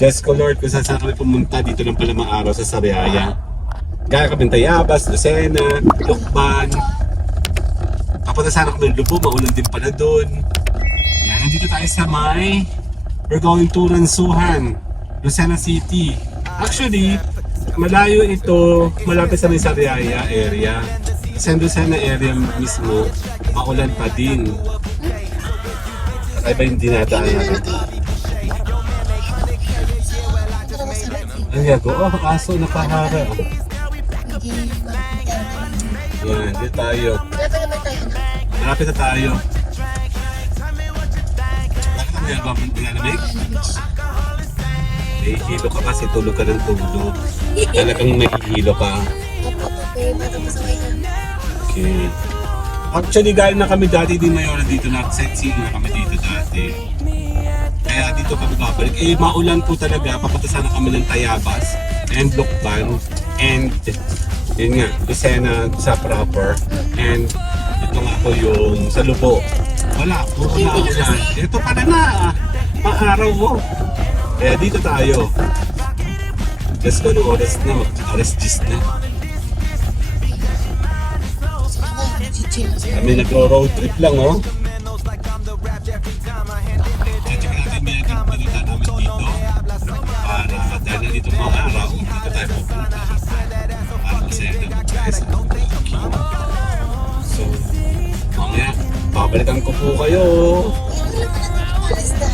Diyos ko Lord, kung saan kami pumunta, dito lang pala mga araw sa Sariaya. Gaya kami Tayabas, Lucena, Lukban. Papunta sana kami ng Lubo, maulan din pala doon. Yan, nandito tayo sa may, we're going to Ransuhan, Lucena City. Actually, malayo ito, malapit sa may Sariaya area. Sa Lucena area mismo, maulan pa din. Ay ba yung dinadaan natin? Ang gago, oh, aso nakahara. Yan, dito tayo. Malapit na tayo. Bakit ang gaba mo nilalamig? Nahihilo ka kasi tulog ka ng tulog. Talagang nahihilo ka. Okay. Actually, galing na kami dati din Mayora dito. Nag-sightseeing na kami dito dati. Kaya dito kami babalik. Eh, maulan po talaga. Papunta sana kami ng Tayabas and Lukban and yun nga, Lucena sa proper. And ito nga po yung sa Lubo. Wala, puro na ulan. Ito pa na maaraw mo. Kaya dito tayo. Let's go to oras na. Oras 10 na. Kami nagro-road trip lang, oh. Check natin may nagpalita namin dito. Para dahil dito mga araw, dito tayo pupunta. Para masaya naman tayo sa So, mamaya, babalikan ko po kayo. Isda.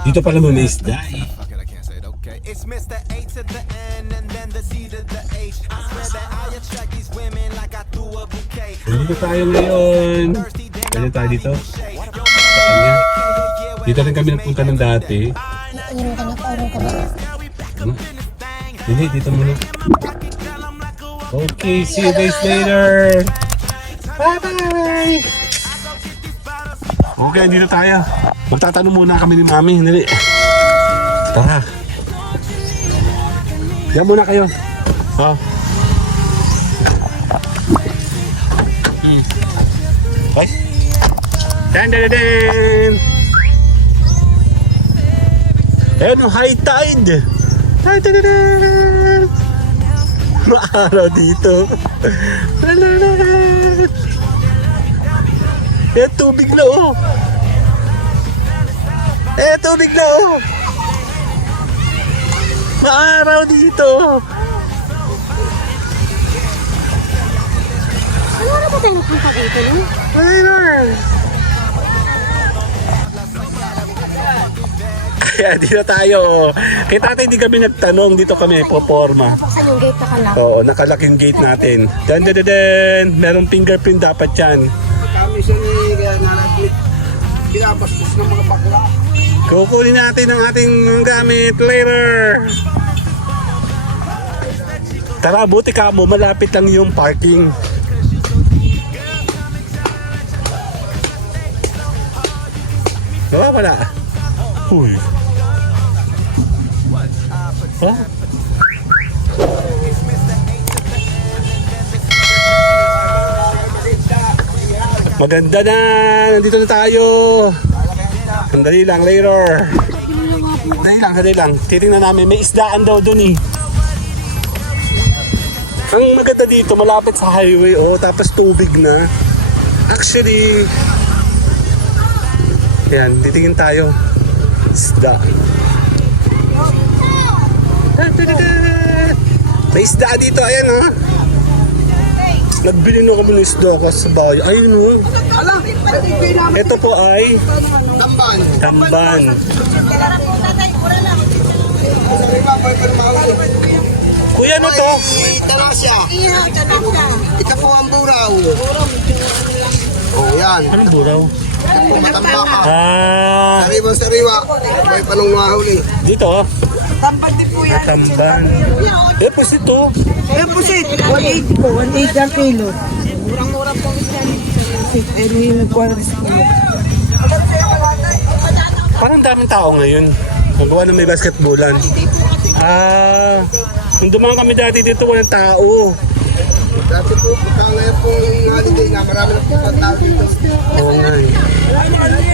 Dito pala may isda eh. Dito tayo ngayon. Dito tayo dito. Sa kanya. Dito rin kami nagpunta ng dati. Ano? Hindi, dito muna. Okay, see you guys later. Bye-bye! Okay, dito tayo. Magtatanong muna kami ni Mami. Dali. Tara. Yan muna kayo. Oh. Ay. Dan. Ayun, high tide. Dan. Maaraw dito. Tubig na oh. Tubig na oh. Maaraw dito. Ano na ba tayo nagpunta dito, no? Ayun. Kaya dito tayo. Kaya tatay hindi kami nagtanong. Dito kami poporma. Saan yung gate nakalak? Oo, nakalak yung gate natin. Dan. Merong fingerprint dapat yan. Kami siya kaya nakaklik. Pinapastos ng mga bakla. Kukunin natin ang ating gamit later. Tara, buti ka mo. Malapit lang yung parking. Wala. Uy. Oh. Maganda na! Nandito na tayo! Sandali lang, later! Sandali lang. Titingnan namin, may isdaan daw dun eh. Ang maganda dito, malapit sa highway, oh, tapos tubig na. Actually, yan, titingin tayo. Isda. May isda dito, ayan ha. Nagbili na kami ng isda kasi sa bahay. Ayun o. Ito po ay tamban. Kuya, ano to? Talasya. Ito po ang buraw. Oh, yan. Anong buraw? Matamba ka. Ah, Sariwa. May panong mahuli. dito. Tamban din po yan. Tamban. Po ito. Ayan po siya, 180 po, 180 ang kilo. Murang-murang po yan. yung quality school. Parang daming tao ngayon. Magawa na may basketballan. Nung dumaan kami dati dito, walang tao. Dati po, pagka ngayon po yung holiday nga, marami na po tao dito. Oo nga eh.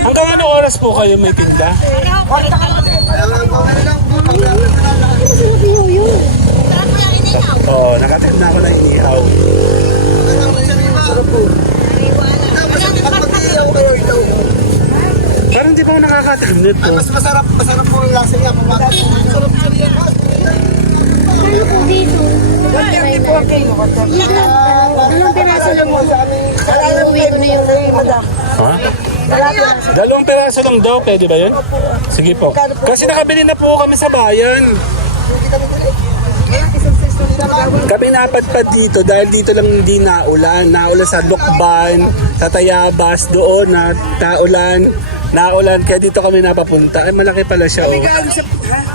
Hanggang ano oras po kayo may tinda? Kaya lang po, ngayon lang po, Oo, nakatin na ako ng inihaw. Parang di pa ako nakakatim nito. mas masarap po yung lasa niya. Masarap siya niya. Ano po dito? Hindi po ang kilo. Dalawang piraso lang mo. Iuwi ko na yung madam. Ha? 2 piraso lang daw, pwede ba yun? Sige po. Kasi nakabili na po kami sa bayan. Kami napadpad dito dahil dito lang hindi naulan. Naulan sa Lukban, sa Tayabas, doon na naulan. Naulan, kaya dito kami napapunta. Ay, malaki pala siya. Oh.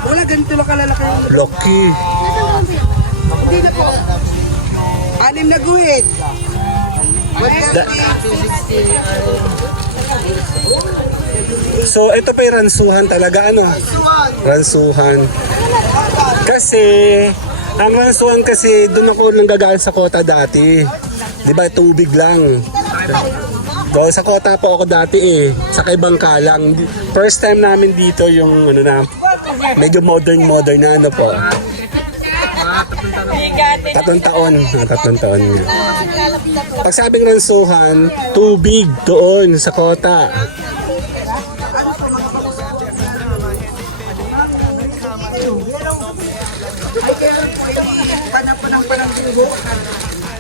Wala, ganito lang kalalaki. Lucky. Hindi na po. 6 na guhit. So, ito pa yung ransuhan talaga, ano? Ransuhan. Kasi, ang ransuhan kasi, doon ako nanggagaan sa kota dati. Di ba, tubig lang. Doon sa kota po ako dati eh. Sa Kaibangka lang. First time namin dito yung, ano na, medyo modern na ano po. 3 taon. 3 taon. Pag sabing ransuhan, tubig doon sa kota.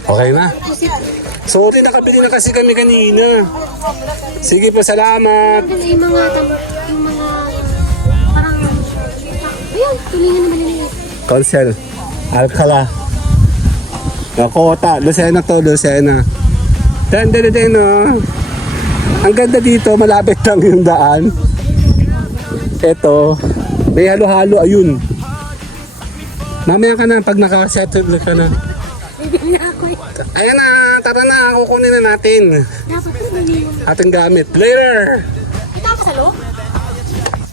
Okay na. Sorry, nakabili na kasi kami kanina. Sige po, salamat. Yung mga parang, ayun, tulingan naman nila. Consel, Alcala. Kota, Lucena to, Lucena. Den, no. Ang ganda dito, malapit lang yung daan. Ito, may halo-halo, ayun. Mamaya ka na, pag nakasettle ka na. Bibili na ako eh. Ayan na, tara na, kukunin na natin. Dapat ko naliwan. Ating gamit. Later! Ito ako sa loob?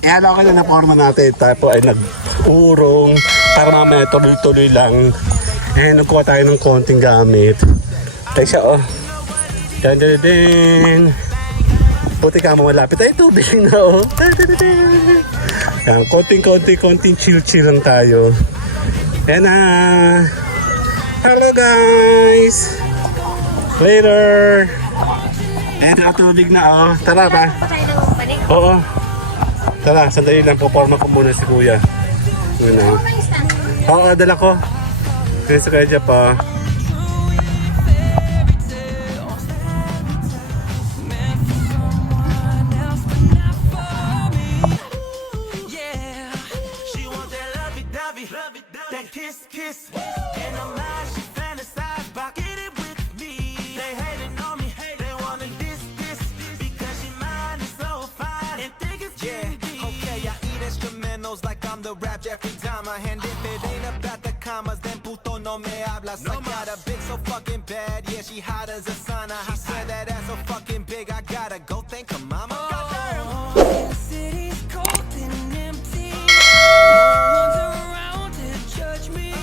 Ihalo ka na forma natin. Tayo po ay nag-urong para mamaya tuloy-tuloy lang. Nagkuha tayo ng konting gamit. Tayo siya, oh. Dan. Puti ka mo malapit. Ay, tubig na, oh. Yan, konting chill lang tayo. Yan na. Hello, guys. Later. Nakatubig na, oh. Tara ba? Patay ng panik. Oo. Tara, sandali lang. Puporma ko muna si Kuya. Yun, oh. May stand. Oo, dala ko. Kaya sa kaya pa. That kiss, and I'm not, she fantasize, pocket it with me. They hating on me, they wanna this, because she mine is so fine and thick as candy. Okay, I eat instrumentals like I'm the rap Jeffrey Dahmer, and if it ain't about the commas, then puto no me hablas. I got a bitch so fucking bad, yeah, she hot as a sauna. I swear that ass so fucking big, I gotta go thank her mama. The city's cold and empty. No one's around to judge me.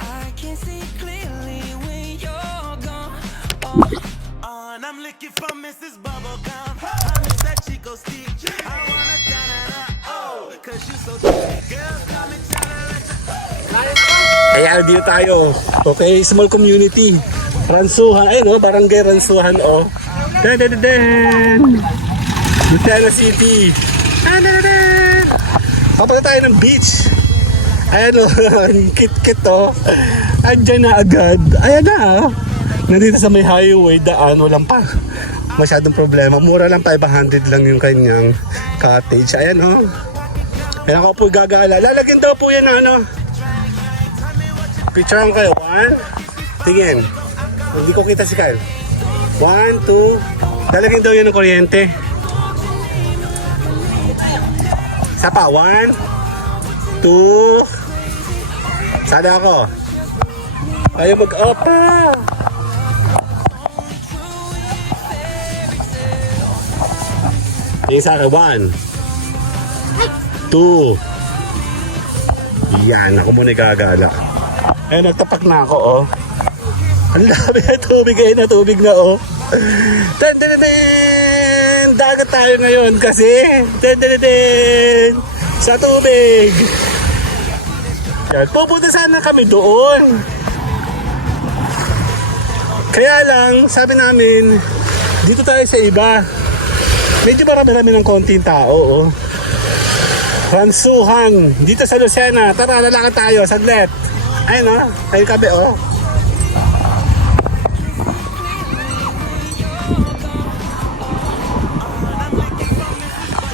I can see clearly when you're gone. And I'm looking for Mrs. Bubblegum. I miss that Chico stick. I wanna da-da-da, cause you so thick. Girls call me Ay, dito tayo. Okay, small community. Ransuhan. Ayun, oh, barangay Ransuhan, oh. Den. Lucena City. Den. Papunta tayo ng beach. Ayan, oh. Kit-kit, oh. Andyan na agad. Ayan na, oh. Nandito sa may highway, daan. Walang pa masyadong problema. Mura lang, 500 lang yung kanyang cottage. Ayan, oh. Ayan ako po gagala. Lalagyan daw po yan, ano. Picture kayo. 1. Tingin. Hindi ko kita si Kyle. 1, 2. Lalagyan daw yan ng kuryente. Isa pa. 1, 2. Sada ako. Tayo mag-opa. Yung sa akin, 1, 2. Yan, ako muna gagala. Eh, nagtapak na ako, oh. Ang dami na tubig, na tubig na, oh. Tan-tan-tan! Dagat tayo ngayon kasi. Tan-tan-tan! Sa tubig. Yan, pupunta sana kami doon. Kaya lang, sabi namin, dito tayo sa iba. Medyo marami-rami ng konting tao, oh. Ransuhan, dito sa Lucena. Tara, lalakad tayo, saglit. Ayun, oh. Ayun kabe, oh.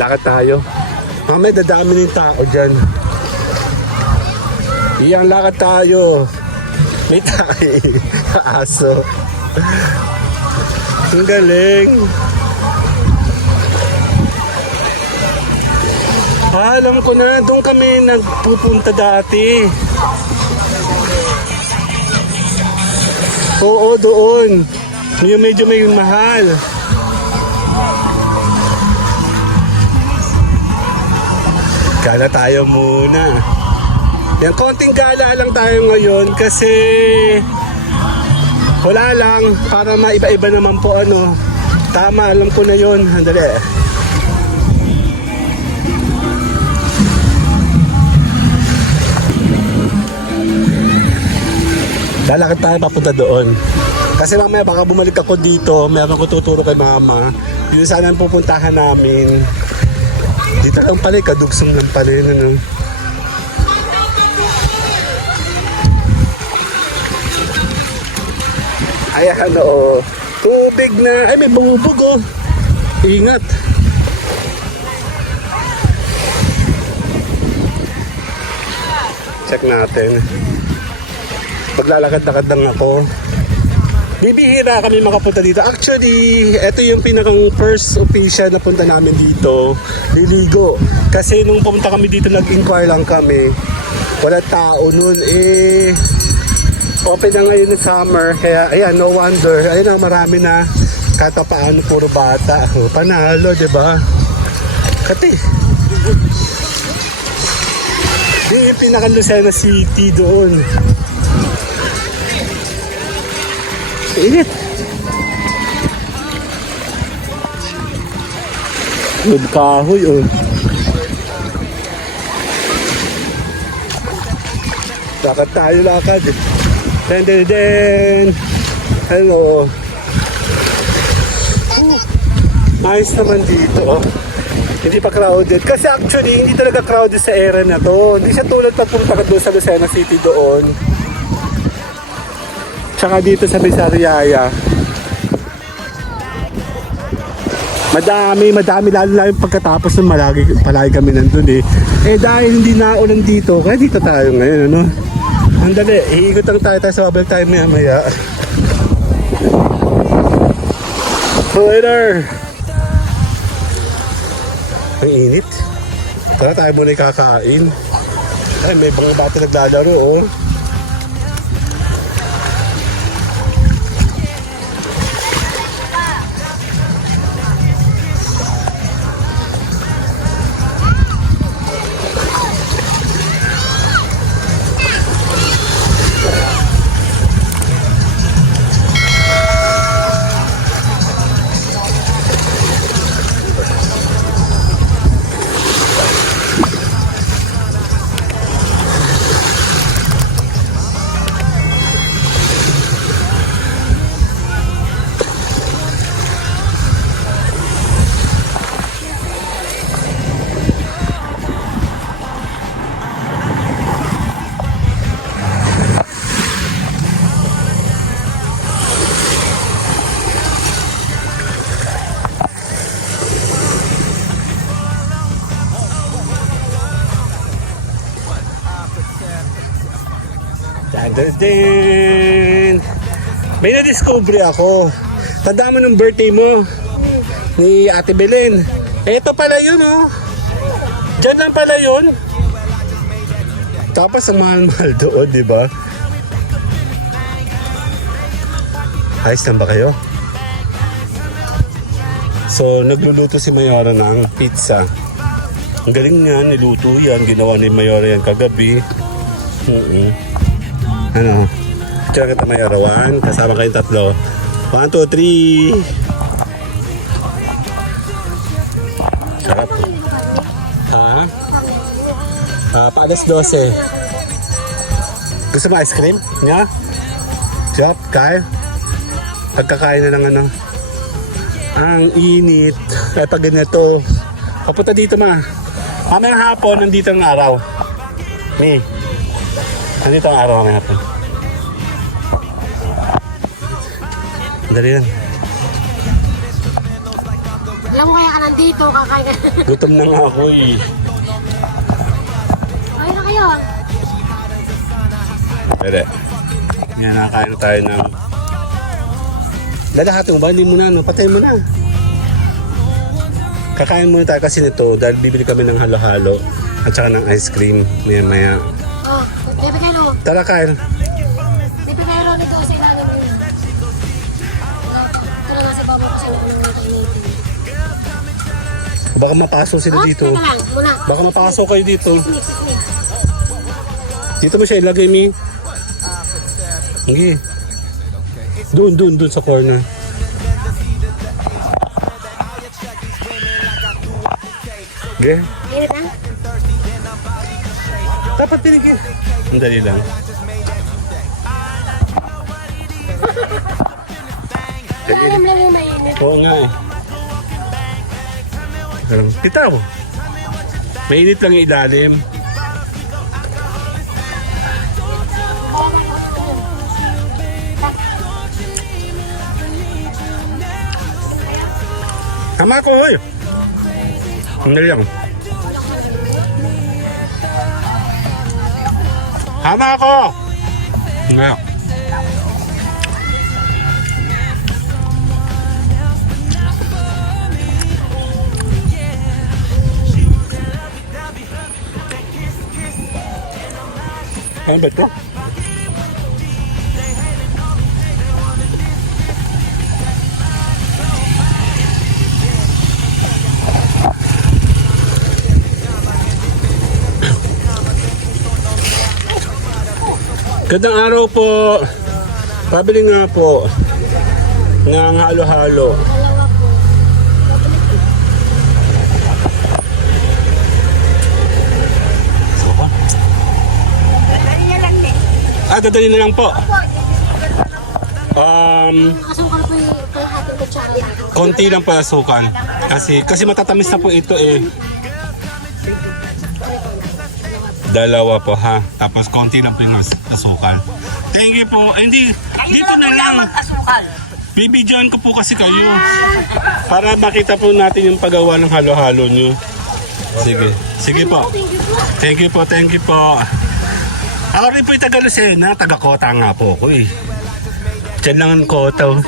Lakad tayo. Mamaya dadami ng tao dyan. Iyang lakad tayo. May tayo. Aso. Ang galing. Alam ko na, doon kami nagpupunta dati. Oo, doon. Medyo may mahal. Gala tayo muna. Yan, konting gala lang tayo ngayon kasi wala lang, para maiba-iba naman po ano. Tama, alam ko na yun. Andali. Lalakad tayo papunta doon. Kasi mamaya baka bumalik ako dito, meron ko tuturo kay mama. Yun sana ang pupuntahan namin. Dito lang pala, kadugsong lang pala yun, ano. Ayan, oo. Tubig na. Ay, may bubog, oh. Ingat. Check natin. Paglalakad-lakad lang ako. Bibihira kami makapunta dito. Actually, ito yung pinakang first official na punta namin dito. Liligo. Kasi nung pumunta kami dito, nag-inquire lang kami. Wala tao nun. Eh, open na ngayon ng summer. Kaya, ayan, no wonder. Ayan ang marami na kahit pa paano, puro bata. Panalo, diba? Kati. Yung pinakang Lucena City doon. Init. Good kahoy, oh. Lakad tayo, lakad. Den. Hello. Nice naman dito, oh. Hindi pa crowded. Kasi actually, hindi talaga crowded sa area na to. Hindi siya tulad pagpunta ka doon sa Lucena City doon. Tsaka dito sa Sariaya. Madami lalo na yung pagkatapos ng palagi kami nandun eh. Eh dahil hindi na ulan dito, kaya dito tayo ngayon, ano. Andali, iikot lang tayo sa babalik tayo maya. Later. Ang init. Tara tayo muna kakain. Ay, may mga bata naglalaro, oh. Din. May na-discover ako. Tanda mo ng birthday mo ni Ate Belen. Ito pala yun, oh. Diyan lang pala yun. Tapos ang mahal-mahal doon, di ba? Ayos lang ba kayo? So, nagluluto si Mayora ng pizza. Ang galing niya, niluto yan. Ginawa ni Mayora yan kagabi. Ano? Tsaka kita Mayora, 1. Kasama kayong tatlo. 1, 2, 3. Sarap. Ha? Paalas 12. Gusto mo ice cream? Nya? Chop, Kyle? Pagkakain na ng ano? Ang init. Ay pag ganito. Papunta dito ma. Mamayang hapon, nandito ang araw. Ni. Nandito ang araw mamayang hapon. Dali lang. Alam mo kaya ka nandito, kakain ka. Gutom na nga ako eh. Kain na kayo. Pwede. Yan, nakakain na tayo ng... Lalahatin mo ba? Hindi mo na, no? Patay mo na. Kakain muna tayo kasi nito dahil bibili kami ng halo-halo at saka ng ice cream maya-maya. Oh, bebe kayo. Tara, Kyle. Bebe kayo nito sa ilalim ko yun. Ito na nga si Papa kasi nakunin. Baka mapasok sila dito. Teka lang, muna. Baka mapasok kayo dito. Sneak, sneak. Dito mo siya ilagay, Mi. Sige. Doon sa corner. Okay. Init na? Dapat pinigil. Ang dali lang. Ilalim lang yung mainit. Oo nga eh. Titaw. Mainit lang yung ilalim. Tama ko, hoy. Ang dali lang. Tama ko. Nga. Ano ba ito? Gandang araw po. Pabili nga po ng halo-halo. Dalawa po. Dadali na lang po. Nakasukal po yung kalahating kutsara. Konti lang po asukan. Kasi matatamis na po ito eh. Dalawa po ha. Tapos konti lang po yung asukan. Thank you po. Hindi, dito na lang. Bibidyoan ko po kasi kayo. Para makita po natin yung paggawa ng halo-halo nyo. Sige. Sige po. Thank you po. Thank you po. Ako rin po yung taga Lucena. Taga-Kota nga po ako eh. Diyan lang ang Kota.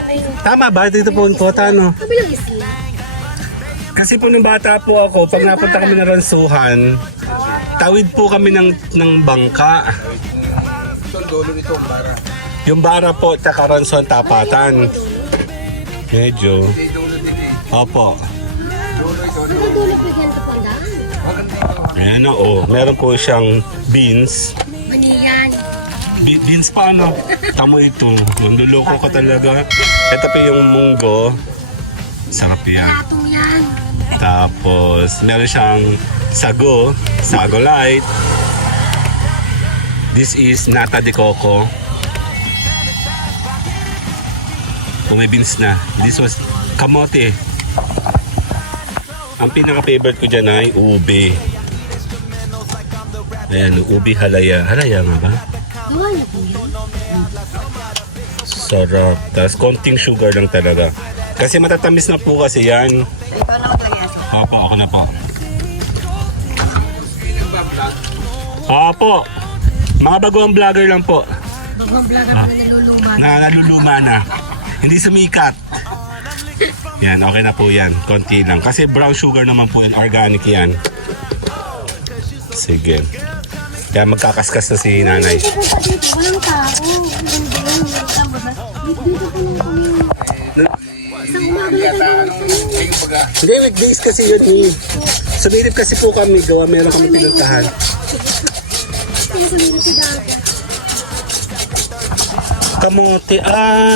Tama ba? Dito po ang Kota, no? Kabilang isla. Kasi po nung bata po ako, pag napunta kami ng Ransuhan, tawid po kami ng bangka. Ito ang dulo nito, ang bara. Yung bara po, tsaka Ransuhan tapatan. Medyo. Hindi dulo din eh. Opo. Dulo ito. Ano dulo po yan ito pandaan? Maganda ito. Ayan na, oh. Meron po siyang beans. Maniyan. Beans pa, ano? Tamo ito. Nanduloko ka talaga. Ito po yung munggo. Sarap yan. Latong yan. Tapos, meron siyang sago. Sago light. This is nata de coco. Kung may beans na. This was kamote. Ang pinaka-favorite ko dyan ay ube. Ayan, ube halaya. Halaya nga ba? Gawa niyo po yun. Sarap. Tapos konting sugar lang talaga. Kasi matatamis na po kasi yan. Ikaw na maglagay asin. Opo, ako na po. Opo. Mga baguang vlogger lang po. Bagong vlogger na naluluman. Naluluma na. Hindi sumikat. Yan, okay na po yan. Konti lang. Kasi brown sugar naman po yun. Organic yan. Sige. Kaya magkakaskas na si nanay. Dito po dito. Walang tao. Dito po lang kami. Hindi ata, anong baga. Hindi, weekdays kasi yun eh. Sumilip kasi po kami, gawa meron kami pinuntahan. Kamote,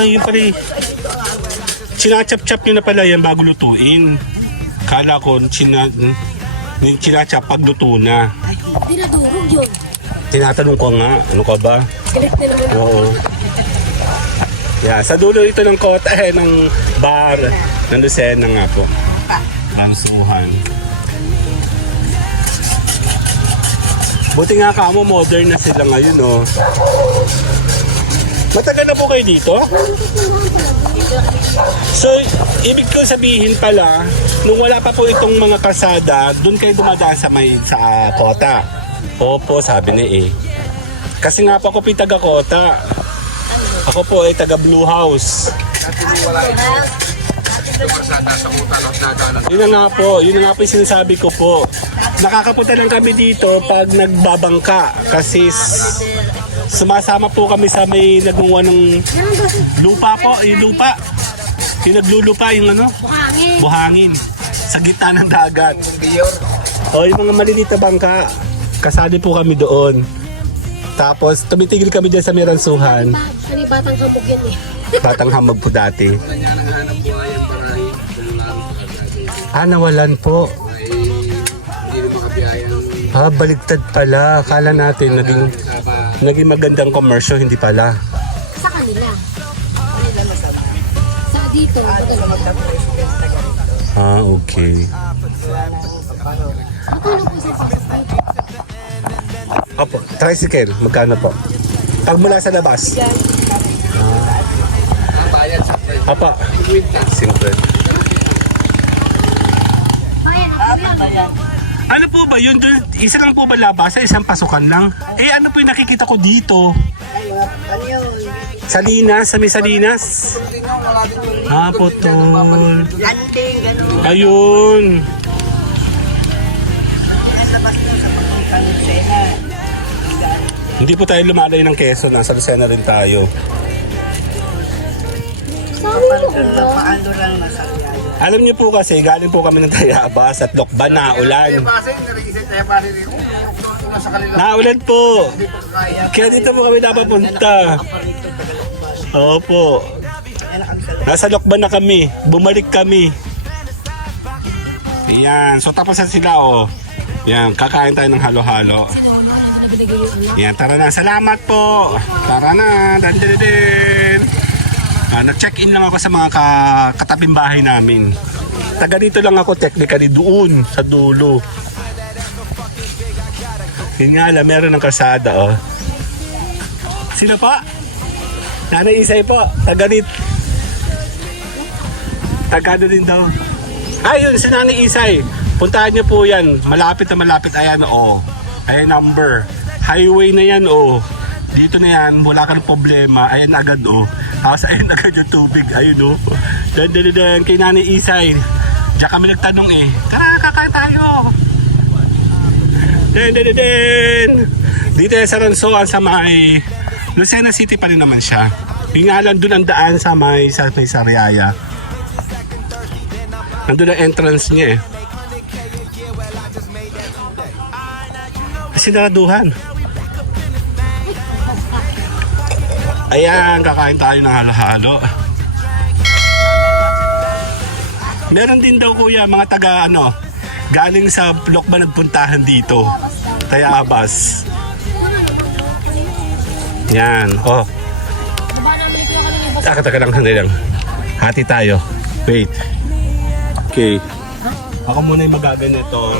yun pala eh. Sinachap-chap nyo na pala yan bago lutuin. Kala ko, sinachap pag luto na. Dinadurog yun. Tinatanong ko nga, ano ka ba? Galit na naman. Oo. Yeah, sa dulo ito ng kota ng bar ng Lucena nga po. Bansuhan. Buti nga kamo, modern na sila ngayon, oh. Matagal na po kayo dito? So, ibig ko sabihin pala, nung wala pa po itong mga kalsada, doon kayo dumadaan sa kota. Opo, sabi ni eh. Kasi nga po ako taga kota. Ako po ay taga Blue House. Dati nung wala ito, yung kasada sa kuta lang nagalan. Yun na nga po yung sinasabi ko po. Nakakapunta lang kami dito pag nagbabangka kasi sumasama po kami sa may nagmuwa ng lupa po, yung lupa. Yung naglulupa, yung ano? Buhangin. Buhangin. Sa gitna ng dagat. Mayor, O yung mga maliliit na bangka, kasali po kami doon. Tapos tumitigil kami dyan sa Miransuhan. Ano yung batang kapog yan eh. Batang hamog po dati. wala niya nang hanap po ngayon para kung lang Nawalan po. ay hindi na makabiyayan. Baligtad pala. Kala natin naging magandang komersyo, hindi pala. Sa kanila. Sa dito. Okay. Magkano po sa sasakay? Opo, tricycle, magkano po? Pag mula sa labas. Ang bayad sa friend. Apa, 50. Ayan, ako yan. Ano po ba yun? Isa lang po ba labas? Isang pasukan lang? Ano po yung nakikita ko dito? Salinas, sa may Salinas. Putol. Landing, gano'n. Ayun. Nasa labas mo sa papuntang Lucena. Hindi po tayo lumalay ng Quezon. Nasa Lucena rin tayo. Sabi mo Doon ba? paano lang nasa Lucena. Alam niyo po kasi, galing po kami ng Tayabas at Lokban na ulan. Kasi narigisip tayo pari rin. Kung nasa kanila. Naulan po. Hindi po kaya. Kaya dito po kami napapunta. Opo. Nasa Lokban na kami. Bumalik kami. Ayan. So tapos na sila, oh. Ayan. Kakain tayo ng halo-halo. Ayan. Tara na. Salamat po. Tara na. Dandidin. Nag-check-in lang ako sa mga katabing bahay namin. Taga dito lang ako technically doon sa dulo. Yun nga lang, meron ng kalsada, oh. Sino pa? Nanay Isay po. Taga dito. Taga din daw. Yun, si Nanay Isay. Puntahan niyo po yan. Malapit na malapit. Ayan, oh. Ayan, number. Highway na yan, oh. Dito na yan, wala kang problema. Ayan agad, oh. Tapos ayan agad yung tubig. Ayun, oh. Dan. Kay Nanay Isay. Diyan kami nagtanong, eh. Tara, kakain tayo. Dan. Dito yan sa Ransoan sa may Lucena City pa rin naman siya. Yung nga lang doon ang daan sa may Sariaya. Nandun ang entrance niya, eh. Sinaraduhan. Ayan, kakain tayo ng halo-halo. Meron din daw kuya, mga taga galing sa Lokban nagpuntahan dito. Tayabas. Yan, oh. Diba namin ikaw kanina yung basta? Taka lang, sandali lang. Hati tayo. Wait. Okay. Ako muna yung magaganito.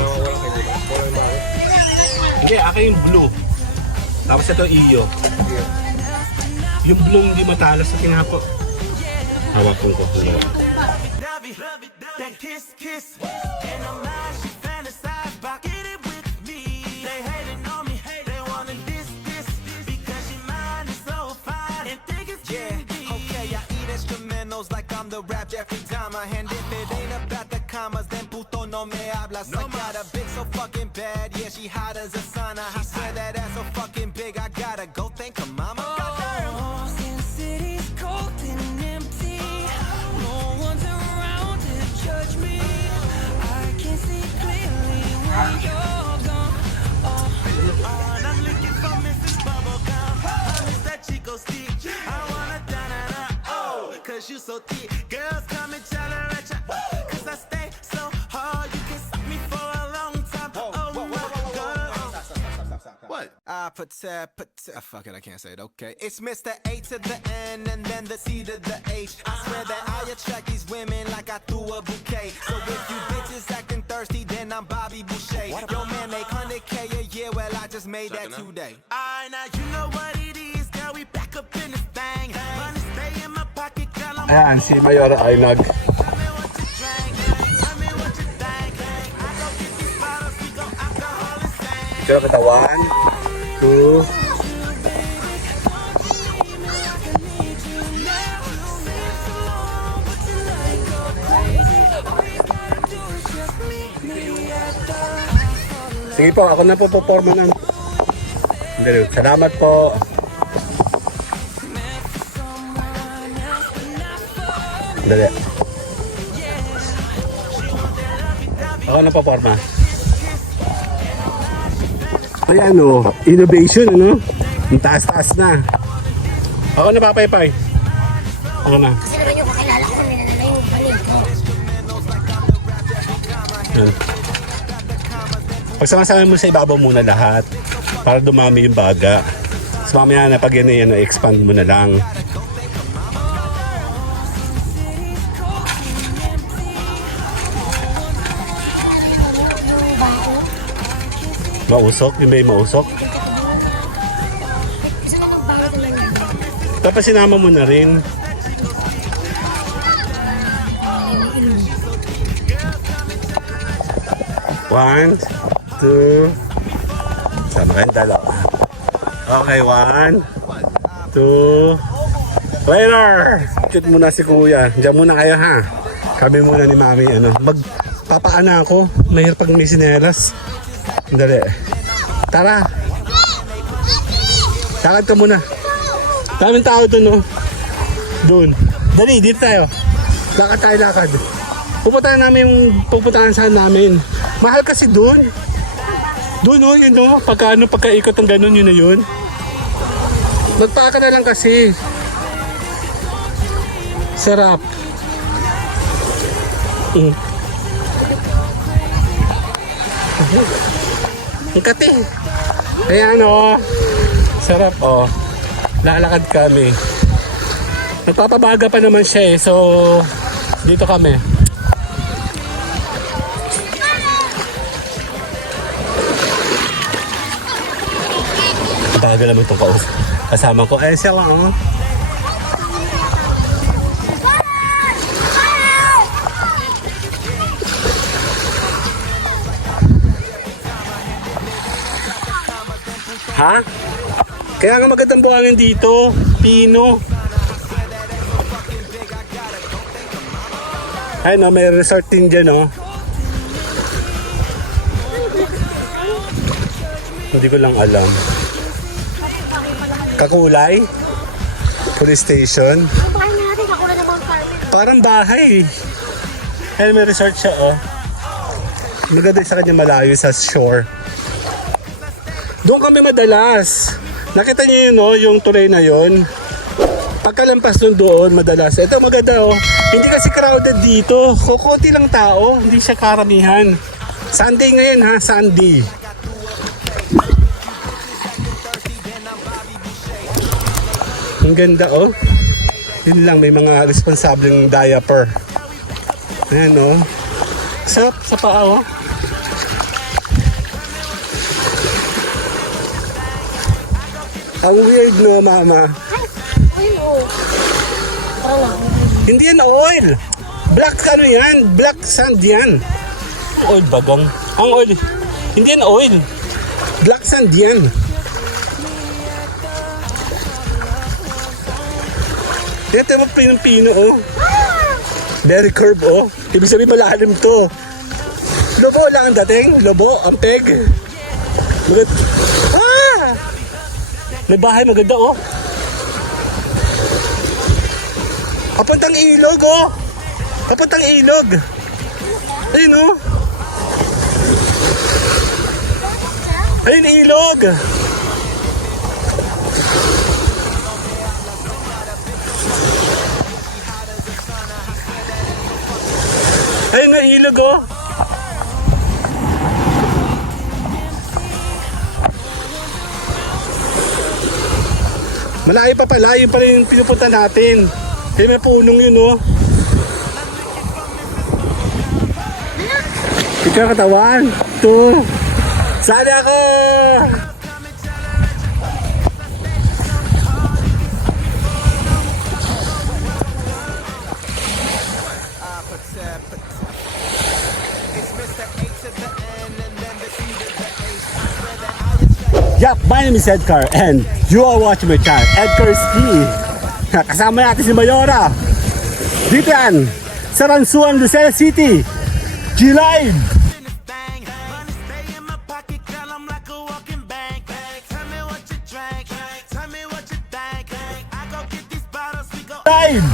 Hindi, ako yung blue. Tapos ito iyo. Yung blue hindi matalas sa tinako. Hawakon ko. That kiss, and I'm mad, she fantasize about get it with me. They hating on me, they wanna this, because she mine is so fine and think it's okay, I eat instrumentals like I'm the rap Jeffrey Dahmer. And if it ain't about the commas, then puto no me hablas. I got a bitch so fucking bad, yeah, she hot as a sauna. I swear that ass so fucking big, I gotta go thank her mama. Goddamn. Sin City's cold and empty, no one's around. you so thick. Girls come and tell her at ya. Cause I stay so hard, you can suck me for a long time. Oh my God. What? Fuck it, I can't say it, okay. It's Mr. A to the N and then the C to the H. I swear that I attract these women like I threw a bouquet. So if you bitches acting thirsty, then I'm Bobby Boucher. Yo man make 100K a year, well I just made that today. Alright, now you know what it is, girl, we back up in this thing. Money stay in my pocket, girl, I'm Ayan, si Mayora ay nag... tell me what you drink, tell me what you think. I go get these bottles, we go alcohol and sing. Kaya kita, 1, 2... Sige po, ako na po performa ng... Salamat po. Dali. Ako na performa. Ayan o, innovation ano? Ang taas-taas na. Ako na papaypay. Ako na. Kasi naman yung kakilala ko, ninanala yung panig ko. Yan. Pagsama-sama mo sa ibabaw muna lahat para dumami yung baga. So mamaya na pag yan expand mo na lang. Yung baot. Mausok? Yung may mausok? Kasi na magbago naman yun. Tapos sinama mo na rin. One, two. Sama kayong dalawa. Okay, 1, 2. Later! Shoot muna si kuya. Diyan muna kayo ha. Sabi muna ni mami, magpapaana ako. Mahirap pag may sinelas. Dali. Tara. Lakad ka muna. Daming tao dun, no? Dun. Dali, dito tayo. Lakad tayo, lakad. Pupuntahan saan namin. Mahal kasi dun. Dun, no? Yun, no? Pagkaikot ng ganun, yun na yun. Magpaka na lang kasi. Sarap. Ang kati. Ayan o. Sarap o. Lalakad kami. Nagpapabaga pa naman siya eh. So, dito kami. Baga naman itong kasama ko. Ay, siya lang o. Ha? Kaya nga magandang buhangin dito. Pino. Ay no, may resort din dyan no. Hindi ko lang alam. Kakulay? Police station? Ang bahay natin, kakulan ng Mount Carmel. Parang bahay. Ay may resort siya oh. Maganda sa kanya malayo sa shore. Doon kami madalas. Nakita niyo yun, no? Yung tulay na yun. Pagkalampas doon, madalas. Ito maganda, oh. Hindi kasi crowded dito. Kukunti lang tao. Hindi siya karamihan. Sunday ngayon, ha? Sunday. Ang ganda, oh. Yun lang, may mga responsableng diaper. Ayan, oh. Sarap sa paa, oh. Ang weird no, mama. Ay, oo. Parang Hindi yan oil. Black ano yan? Black sand yan. Oil bagang. Ang oil. Hindi yan oil. Black sand yan. Ito mo pinong-pino oh. Very curve oh. Ibig sabihin malalim to. Lobo lang ang dating. Lobo, ang peg. Maganda. Ah! May bahay maganda oh. Papuntang ilog oh. Papuntang ilog. Ayun oh. Ayun ilog. ilog oh. Malayo pa pala, yun pala yung pinupunta natin. Kaya may punong yun oh. Ikaw katawan. 2. Sali ako! Yup, my name is Edgar and you are watching my channel, Edgar Ski. Kasama natin si Mayora. Dito yan, sa Ransuan, Lucena City. G-Live! Thing. Money stay in my pocket, girl, I'm like a walking bank. Tell me what you drank, tell me what you think. I go get these bottles, we go. Live!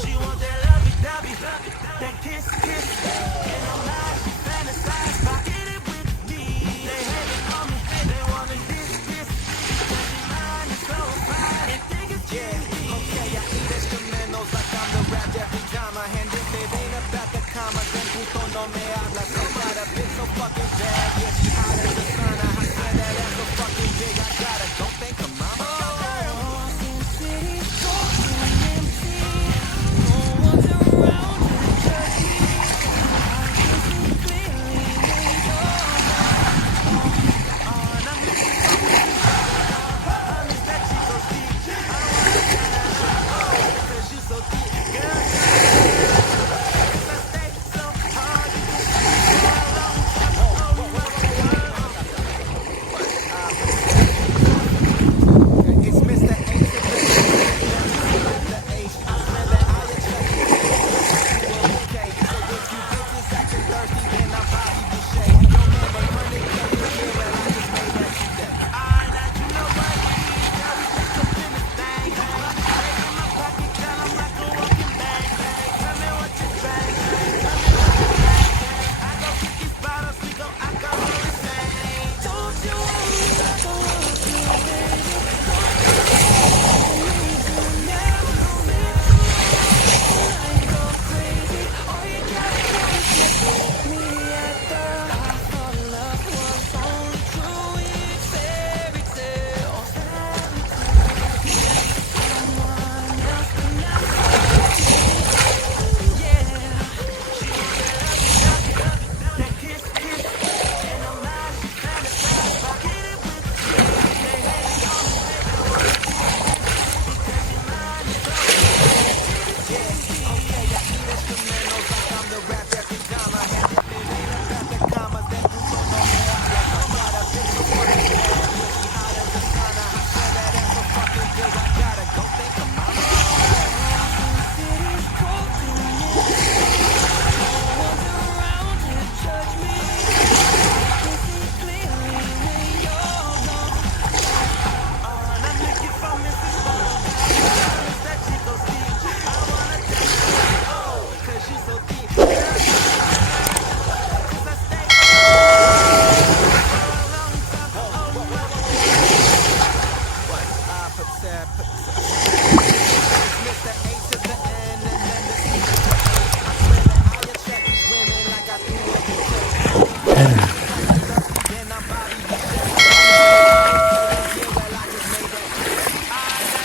She want that lovey-dovey, that kiss. And I'm not fantasized about getting with me. They hating on me, they wanna diss. Because your mind is so fine and think it's okay, I eat instrumentals like I'm the rap every time I hand it. It ain't about the commas, then puto no me habla. So got a bitch so fucking bad, yeah, she hot as the sun. I swear that ass so fucking big, I gotta go thank her mama. It's Mr. Ace.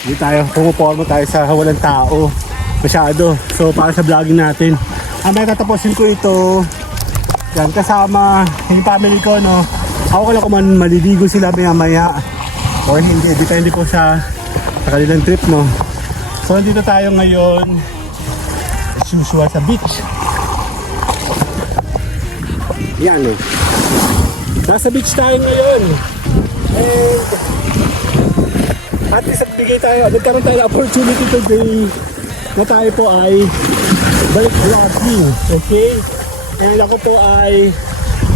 Hindi tayo, pumuporma tayo sa walang tao masyado. So para sa vlogging natin, may tatapusin ko ito. Yan, kasama yung family ko, no. Ako lang kung maliligo sila maya o hindi, depende po sa kanilang trip, no. So dito tayo ngayon as usual sa beach. Yan, eh. Nasa beach tayo ngayon. And at least nagkaroon tayo ng opportunity today na tayo po ay balik vlogging. Okay? And ako po ay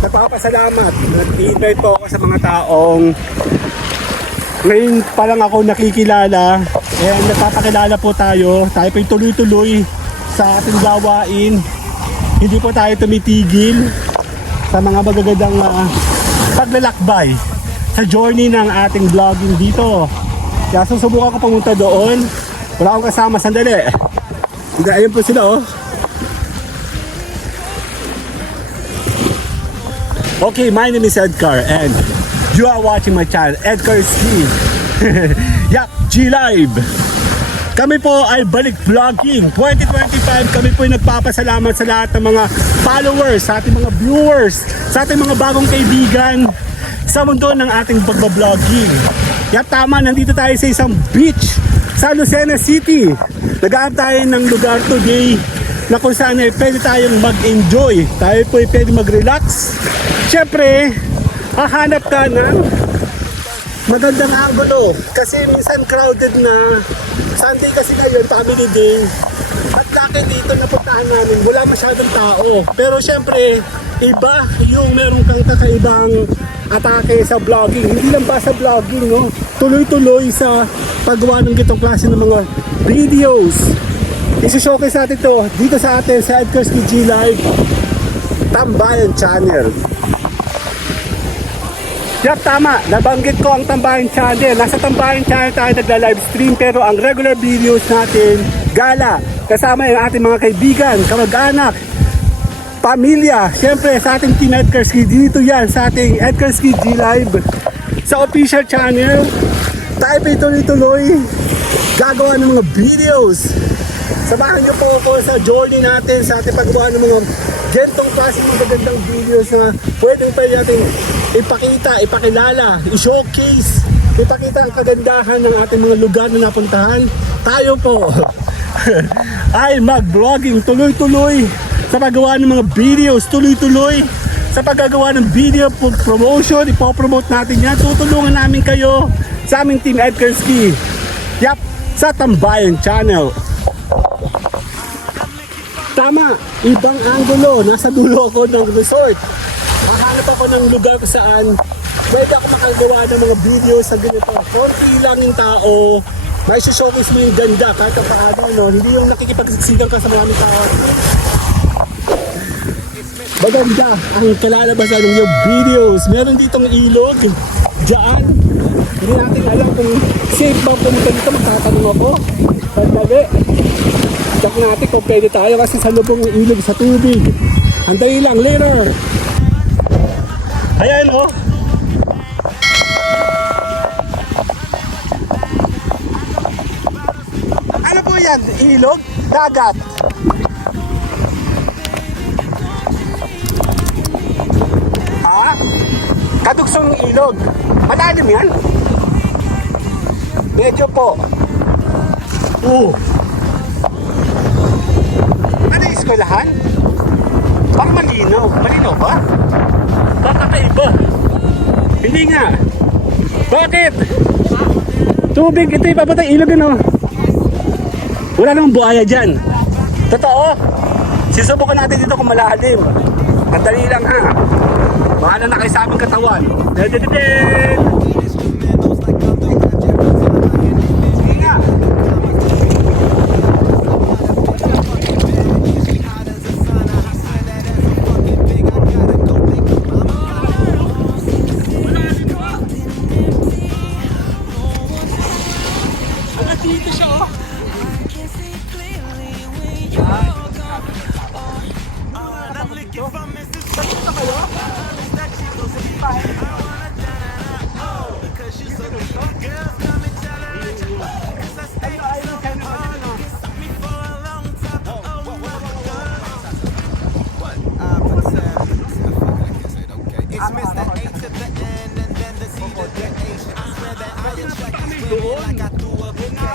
nagpapasalamat. Nag-invite po ako sa mga taong ngayon pa lang ako nakikilala. And nagpapakilala po tayo. Tayo po tuloy-tuloy sa ating gawain. Hindi po tayo tumitigil sa mga magagandang paglalakbay sa journey ng ating vlogging dito. Kaya susubukan ko pumunta doon. Wala akong kasama, sandali. Hindi, ayun po sila oh. Okay, my name is Edgar and you are watching my channel, Edgar Ski. Yup, G Live. Kami po ay balik vlogging 2025. Kami po ay nagpapasalamat sa lahat ng mga followers, sa ating mga viewers, sa ating mga bagong kaibigan sa mundo ng ating pagbabloging. Yup, tama, nandito tayo sa isang beach sa Lucena City. Nag-aab tayo ng lugar today na kung saan ay pwede tayong mag-enjoy. Tayo po ay pwede mag-relax. Siyempre, hahanap ka ng magandang angulo. Kasi minsan crowded na. Sunday kasi ngayon, family day. At bakit dito napuntahan namin, wala masyadong tao. Pero siyempre, iba yung meron kang kakaibang atake sa vlogging. Hindi lang ba sa vlogging, no? Tuloy-tuloy sa paggawa ng gitong klase ng mga videos. Isi-showcase natin to dito sa atin sa Edgar Ski G Live Tambayan Channel. Yup, tama, nabanggit ko ang Tambayan Channel. Nasa Tambayan Channel tayo nagla-live stream, pero ang regular videos natin, gala, kasama yung ating mga kaibigan, kamag-anak, pamilya. Siyempre sa ating Team Edgar Ski, dito yan sa ating Edgar Ski G Live sa official channel. Tayo pa tuloy-tuloy gagawa ng mga videos. Samahan niyo po ako sa journey natin sa ating paggawa ng mga gentong klase ng magandang videos na pwedeng natin ipakita, ipakilala, i-showcase, ipakita ang kagandahan ng ating mga lugar na napuntahan. Tayo po ay mag-vlogging tuloy-tuloy sa paggawa ng mga videos, tuloy-tuloy sa paggagawa ng video promotion. Ipopromote natin yan. Tutulungan namin kayo sa aming Team Edgar Ski. Yap, sa Tambayan Channel. Tama, ibang angulo. Nasa dulo ako ng resort. Mahanap ako ng lugar kung saan pwede ako makagawa ng mga videos sa ganito. Konti lang yung tao. May showcase mo yung ganda kahit paano, no? Hindi yung nakikipagsigang ka sa maraming tao. Maganda ang kalalabasan ng yung videos. Meron ditong ilog dyan. Hindi natin alam kung safe ba pumunta dito. Magtatanong ako. Sandali. Check natin kung pwede tayo kasi sa lubong ng ilog sa tubig. Antayin lang, later. Ayan o. Ano po yan? Ilog? Dagat? Kadugsong ilog. Malalim yan? Medyo po. Ano yung eskwelahan? Parang malinaw. Malinaw ba? Kakaiba. Hindi nga. Bakit? Tubig. Ito yung papatay ilog ano. Wala namang buhaya dyan. Totoo. Sisubukan natin dito kung malalim. Madali lang ha. Bahala na kayo sa aming katawan. Dedededen! Sige nga. Dito siya oh. It's Mr. A to the N and then the Z to the H. I swear that I can check this women like I threw a bouquet.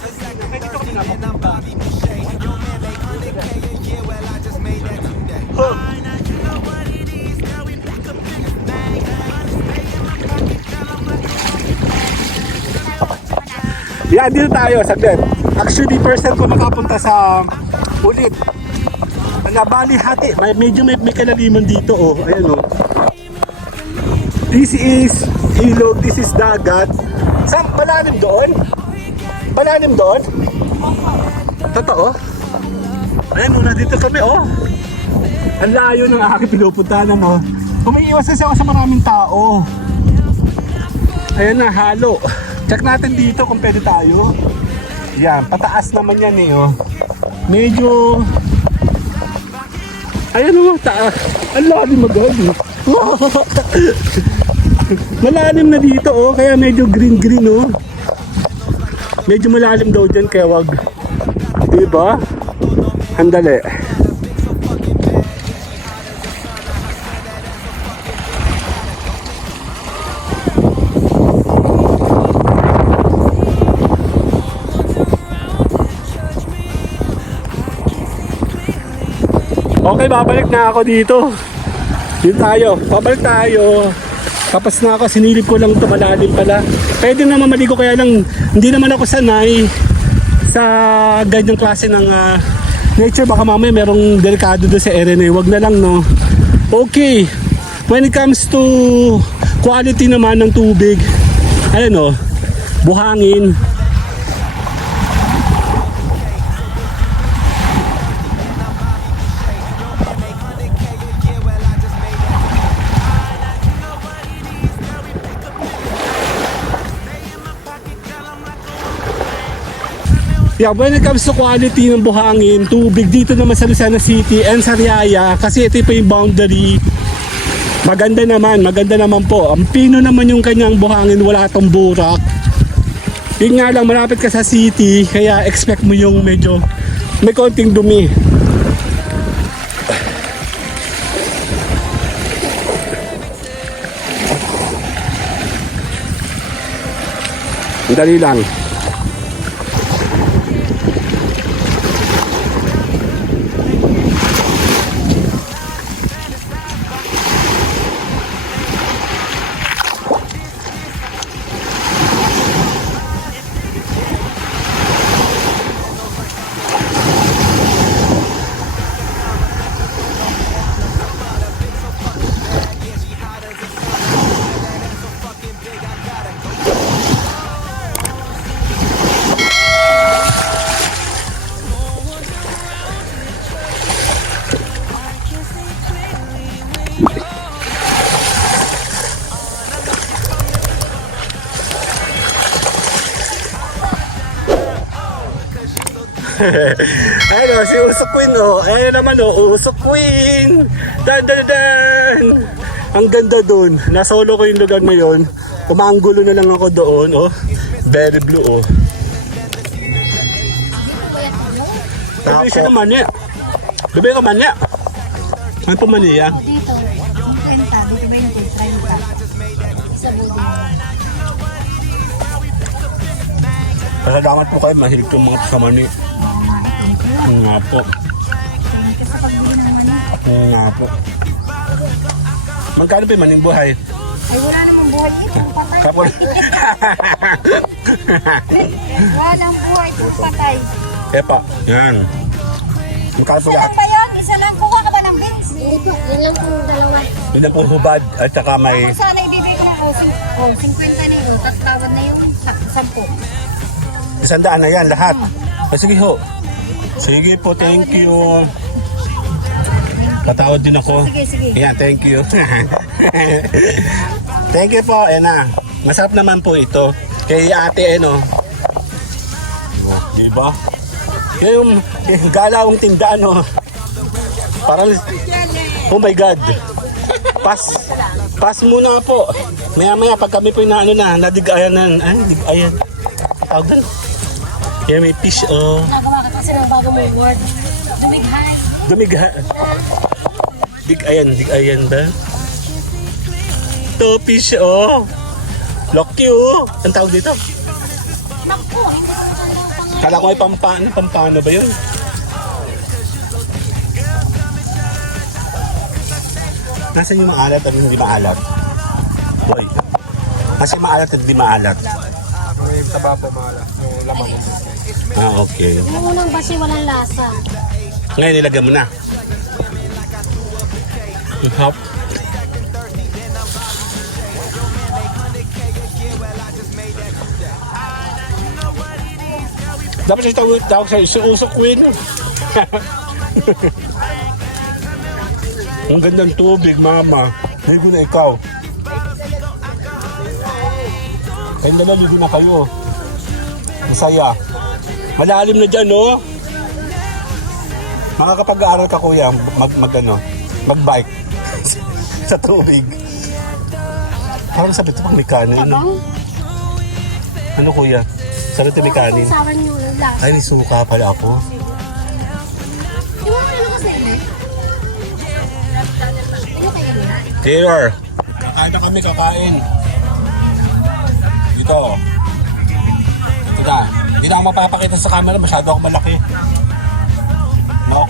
It's like a thirsty and I'm Bobby Boucher. Yo man, they 100K a year, well I just made that today. Now you know what it is, now we pick up in this bag. Stay in my pocket, girl, I'm like Yeah, dito tayo, saglit. Actually, first time ko nakapunta sa ulit. Nabali hati. Medyo may kalaliman dito, oh. Ayan, oh. This is ilog, this is dagat. Saan? Malalim doon? Malalim doon? Totoo? Ayan, oh, nandito kami, oh. Ang layo ng aking pinupuntahan, oh. Umiiwas kasi ako sa maraming tao. Ayan na, halo. Check natin dito kung pwede tayo. Yan, pataas naman yan eh, oh. Medyo... Ayan o, taas. Ang lalim agad eh. Malalim na dito oh, kaya medyo green oh. Medyo malalim daw dyan, kaya wag. Diba? Handali. Okay, babalik na ako dito. Dito tayo. Babalik tayo. Tapos na ako, sinilip ko lang ito, malalim pala. Pwede naman maligo, kaya lang hindi naman ako sanay sa ganyang klase ng nature. Baka mamaya merong delikado doon sa RNA. Wag na lang, no? Okay. When it comes to quality naman ng tubig, ayan o, buhangin. Yeah, when it comes to quality ng buhangin, tubig dito naman sa Lucena City and Sariaya, kasi ito pa yung boundary, maganda naman po. Ang pino naman yung kanyang buhangin, wala tong burak. Yun nga lang, malapit ka sa city, kaya expect mo yung medyo may konting dumi. Dali lang. Ayun o, si Usok Queen o. Ayun naman o, Usok Queen. Dan dan dan. Ang ganda dun. Nasolo ko yung lugar na yun. Umanggulo na lang ako doon o. Very blue o. Bebe siya naman eh. Bebe ka man eh. Ano po man iya? Dito, 50. Dito ba yung 30? Sa building. Pasalamat po kayo. Mahilig itong mga pasamani. Nga po. Thank you sa pagbili ng mani. Nga po. Magkano pa yung maning buhay? Ay, wala namang buhay ito. Patay. Kapon. Walang buhay ito. Patay. Epa, yan. Magkano po Isa lahat? lang ba yun? Isa lang. Kuha ka ba ng bins? Hindi po. Yan lang pong dalawa. Yun na pong hubad at saka may... Kung sana ibibigay na ako, 50 na yun. Tapos tawad na yung 10. 100 na yan lahat. Sige ho. Sige po, thank you. Patawad din ako. Sige, sige. Yan, thank you. Thank you po, Ena. Masarap naman po ito. Kay ate, Eno. Diba? Yung galawang tindahan, oh. Parang, oh my God. Pass muna po. Maya-maya, pag kami po na nadigayan na, digayan. Tawag doon. Yan, may fish, oh. Nagawa ka kasi ng bago mong word. Dumighay. Dumigha. Digayan ba? Ito, fish, oh. Locky, oh. Ang tawag dito? Naku, hindi ko alam. Kala ko ay pampano ba yun? Nasaan yung maalat at hindi maalat? Boy. Nasaan yung maalat at hindi maalat? Yung taba po mahal. Yung laman. Ah, okay. Yung unang basi walang lasa. Ngayon nilagyan mo na. Hop. Dapat siya tawag sa'yo, suusok Queen. Ang gandang tubig, mama. Ligo na ikaw. Kayong dala, ligo na kayo. Masaya. Malalim na dyan, no? Makakapag-aaral ka, kuya, mag-bike sa tubig. Parang sabi ito pang may kanin. Ano, kuya? Sarap ito may kanin. Sawan nyo lang lasa. Ay, nisuka pala ako. Di mo ano kasi init? Ano kayo na? Taylor, kakain na kami, kakain. Dito. Ito na. Hindi na ako mapapakita sa camera, masyado ako malaki. No.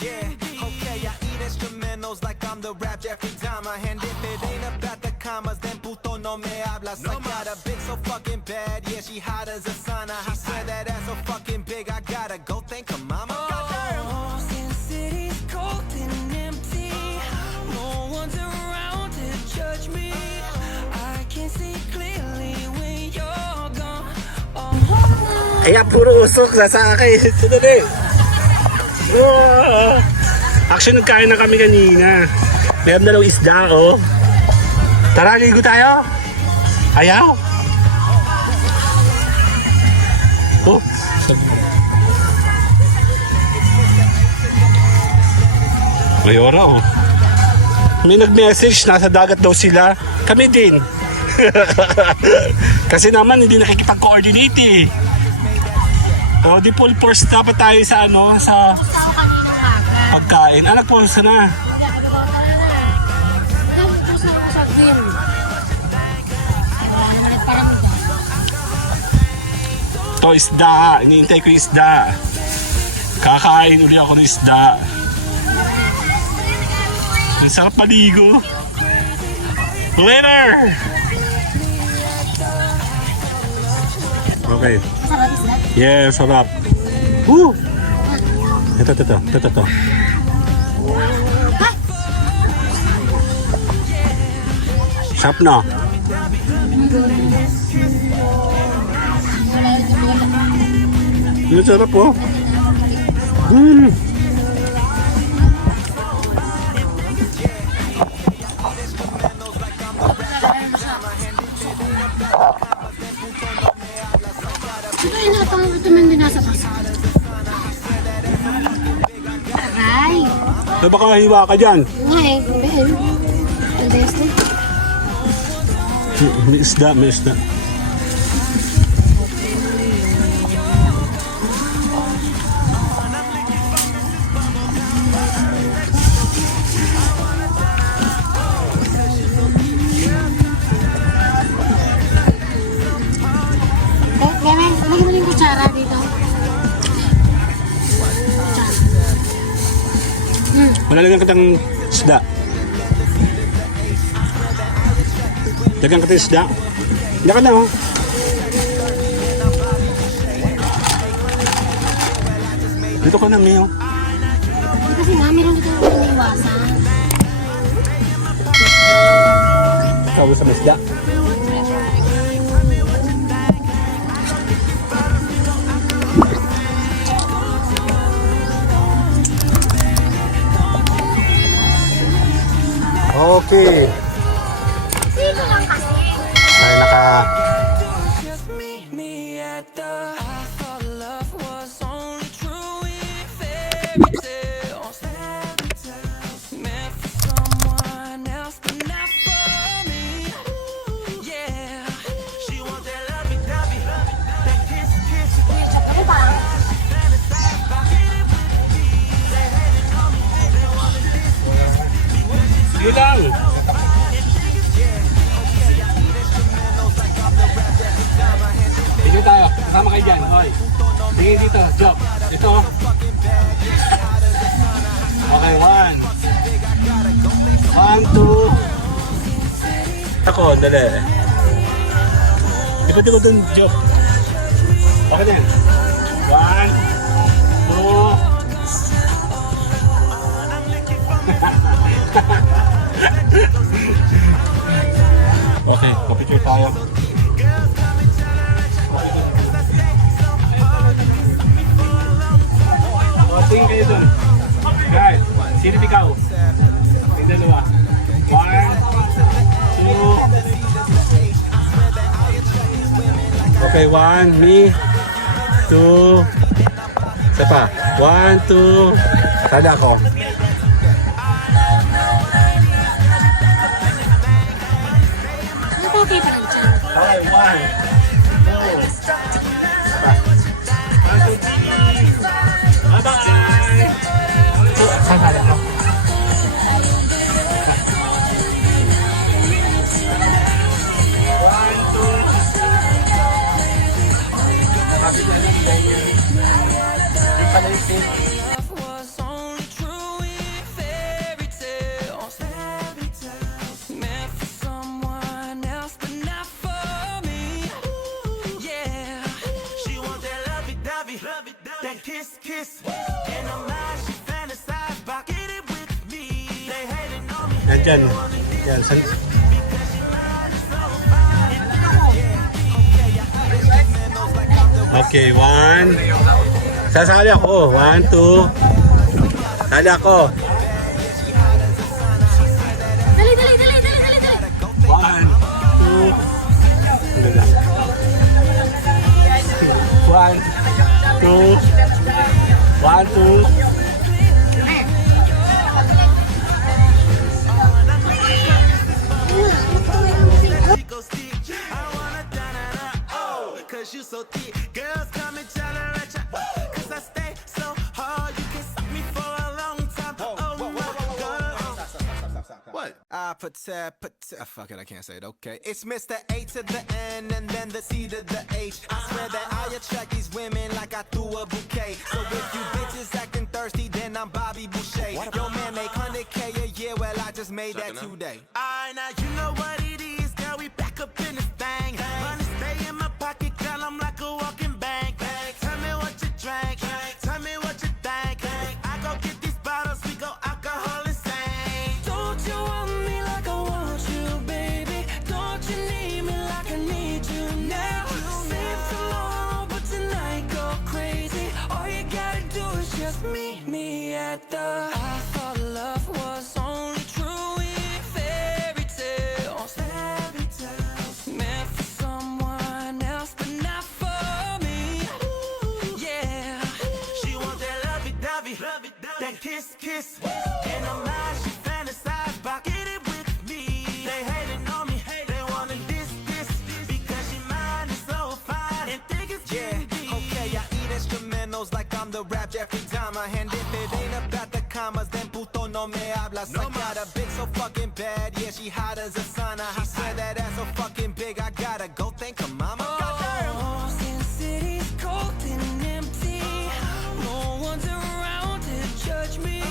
Yeah, okay, I eat instrumentals like I'm the rap Jeffrey Dahmer. And if it ain't about the commas, then puto no me hablas. I got a bitch so fucking bad, yeah, she hot as a sauna. I swear that ass so fucking big, I gotta go thank her mama. Oh, Sin City's cold and empty. No one's around to judge me. I can see clearly when you're gone. Kaya puro usok sa akin. Ito na eh. Actually, nagkain na kami kanina. Meron na lang isda, oh. Tara, ligo tayo. Ayaw. Oh. Mayora, oh. May nag-message, nasa dagat daw sila. Kami din. Kasi naman, hindi nakikipag-coordinate eh. O, di full force dapat tayo sa ano, sa pagkain. Ah, nag-pulse na. Tapos ako sa grill. Wala naman at parang To, isda. Iniintay ko yung isda. Kakain uli ako ng isda. Ang sarap maligo. Later! Okay. sarap isda. Yeah, sarap. Woo! Ito. Sarap na. Ang sarap, oh. Ito yung natang ito nang dinasa pa. Aray! So, baka hiwa ka dyan. Nga eh, ben. Ang best eh. May isda. Kevin, lagyan mo yung kutsara dito. Malalagyan kitang isda. Lagyan kita isda. Hindi ka na, oh. Dito ka na, Mio. Kasi namin lang dito yung iniwasan. Tawag sa isda. Okay. Sino lang kasi? Ay, naka... Just meet me at the. I thought love was only true in fairy tales. Meant for someone else, but not for me. Yeah. She want that lovey-dovey, that kiss. Ako ba? Sige lang. Dito tayo. Kasama kayo dyan. Hoy. Sige dito. Job. Ito. Okay, 1. 1, 2. Ako, dali. Ikot dun, Job. Okay na yan. 1, 2. Sino ikaw? Yung dalawa. 1, 2. Okay, 1, me. 2. Isa pa. 1, 2. Sada ako. Okay pa lang dyan. Okay, 1, 2. Isa pa. 1, 2, 3. Bye-bye! Sada ako. Love was only true in fairy tales. Meant for someone else, but not for me. Yeah. She want that lovey-dovey, that kiss. In her mind, she fantasize about getting with me. They hating on me. Yan dyan. Yan. Okay, 1. Sasali ako. 1, 2. Sali ako. Dali, dali, dali, dali, dali, dali. 1, 2. 1, 2. Chico stick. I wanna da-da-da, cause you so thick. Girls come and chatter at ya, cause I stay so hard. You can suck me for a long time. Oh my God. What? Fuck it, I can't say it. Okay, it's Mr. A to the N and then the C to the H. I swear that I attract these women like I threw a bouquet. So if you bitches acting thirsty, then I'm Bobby Boucher. Yo man make 100K a year, well I just made that today. Alright, now you know what it is, girl. We back up in this thing. Money stay in my pocket, girl. I'm like a walking bank. Tell me what you drank. Tell me what you think. I go get these bottles, we go alcohol insane. Don't you want me like I want you, baby? Don't you need me like I need you now? Save tomorrow, but tonight go crazy. All you gotta do is just meet me at the. I thought love was only true in fairy tales. Meant for someone else, but not for me. Yeah. She want that lovey-dovey, that kiss. In her mind, she fantasize about getting with me. They hating on me, they wanna diss, because she mind is so fine and think it's Yeah, okay, I eat instrumentals like I'm the rap Jeffrey Dahmer. And if it ain't about the commas, then puto no me hablas. I got a bitch so fucking bad, yeah, she hot as a sauna. I swear that ass so fucking big, I gotta go thank her mama. Oh, Sin City's cold and empty. No one's around to judge me.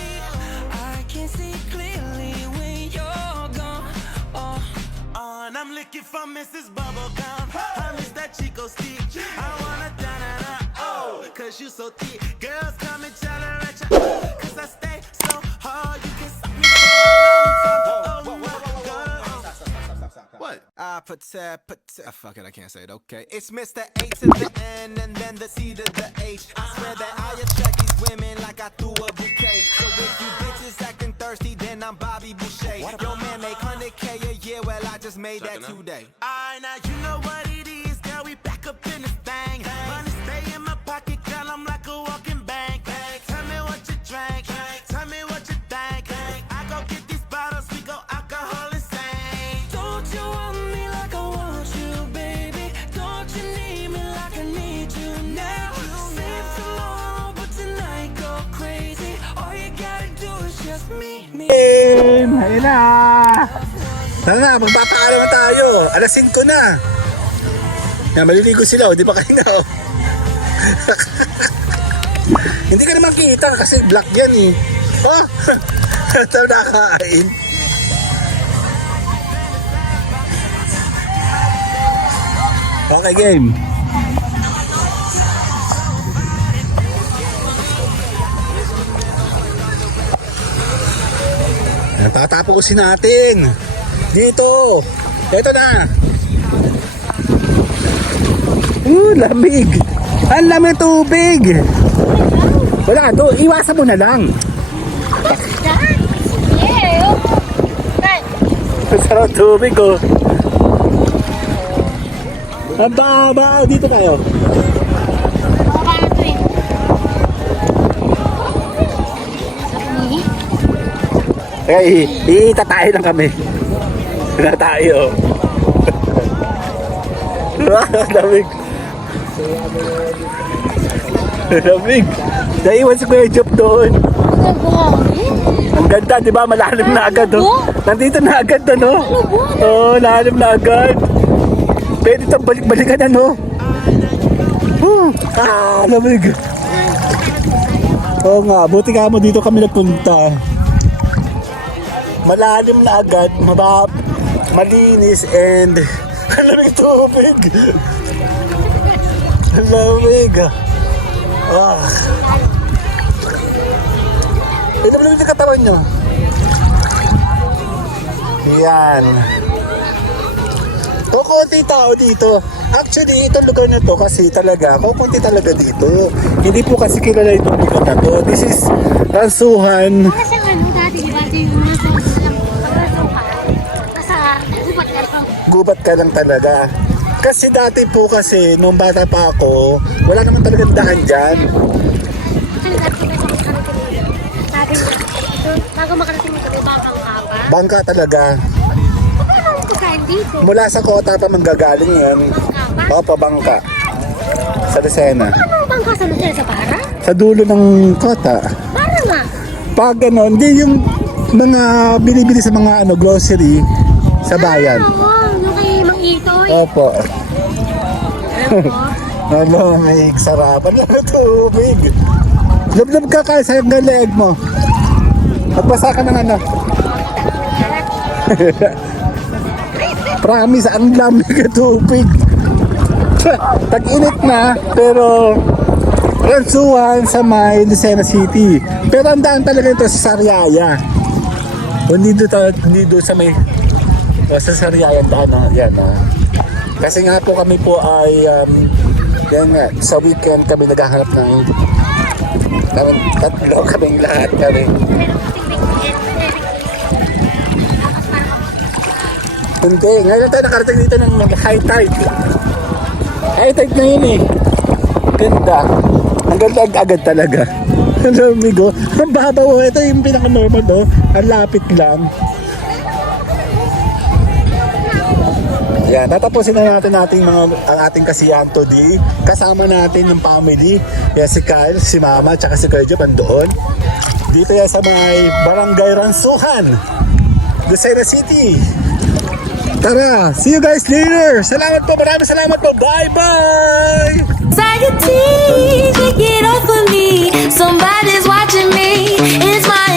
I can see clearly when you're gone. Oh. And I'm looking for Mrs. Bubblegum. I miss that Chico stick. I wanna da-da-da, cause you so thick. Girls come and chatter at ya, cause I stay so hard. You can suck me for a long time. Oh my God. What? Fuck it, I can't say it. Okay, it's Mr. A to the N and then the C to the H. I swear that I attract these women like I threw a bouquet. So if you bitches acting thirsty, then I'm Bobby Boucher. Yo man make 100K a year, well I just made that today. Alright, now you know what it is, girl. We back up in this thing. Money stay in my pocket, girl. I'm like a walking bank. Tell me what you drank. Tell me what you think. I go get these bottles, we go alcohol insane. Don't you want me like I want you, baby? Don't you need me like I need you now? Save tomorrow, but tonight go crazy. All you gotta do is just meet me. Ayun na! Tara na, magpapaaraw na tayo. Alas 5 na. Yan, maliligo sila, di pa kayo na. Hindi ka naman kita kasi black yan eh. Oh! Ito nakakain. Okay, game. Tatapusin natin. Dito. Ito na. Lamig. Ang lamig tubig. Wala, iwasan mo na lang. Dahil. Sarap tubig oh. Ang baba, dito tayo. Paano to eh? Kaya itatay lang kami. Tayo. Lamig. Lamig. Naiwan si Kuya Job doon. Ang ganda, di ba? Malalim na agad, oh. Nandito na agad, ano? Oo, lalim na agad. Pwede itong balik-balikan, ano? Lamig. Oo nga, buti nga mo dito kami nagpunta. Malalim na agad, malinis, and lamig tubig. Lamig. Lamig yung katawan nyo. Yan. Kukunti tao dito. Actually, itong lugar na to kasi talaga, kukunti talaga dito. Hindi po kasi kilala itong lugar na to. This is Ransuhan. Para siyang ano dati, di ba? Yung mga sa lang pagkasuka. Nasa gubat ka lang. Gubat ka lang talaga. Kasi dati po kasi, nung bata pa ako, wala naman talagang daan dyan. Kasi dati ka sa makarating dati ito, bago makarating mo ito, bakang kapa. Bangka talaga. Ano ang pagkain dito? Mula sa kota pa manggagaling yan. Kapa? Opo, bangka. Sa Lucena. Ano ang bangka sa Lucena sa para? Sa dulo ng kota. Para nga. Pag ano, hindi yung mga binibili sa mga ano grocery sa bayan. Oo, yung kay Mang Itoy. Opo. Alam mo? Ano, may sarapan na tubig. Lublob ka ka sa hanggang leeg mo. Magbasa ka ng ano. Promise, ang lamig ng tubig. Tag-init na, pero Ransuhan sa may Lucena City. Pero ang daan talaga ito sa Sariaya. Hindi doon sa may sa Sariaya ang daan. Yan, Kasi nga po kami po ay yan nga, sa weekend kami naghahanap ng tatlo kaming lahat kami. Hindi, ngayon tayo nakarating dito ng high tide. High tide na yun eh. Ganda. Ang ganda agad talaga. Ang lamig oh. Ang babaw oh. Ito yung pinaka-normal oh. Ang lapit lang. Yan, tatapusin na natin ang ating kasiyahan today. Kasama natin yung family. Yan si Kyle, si Mama, tsaka si Kuya Job andoon. Dito yan sa may Barangay Ransuhan, Lucena City. Tara, see you guys later. Salamat po, maraming salamat po. Bye-bye! Anxiety, take it off of me. Somebody's watching me. It's my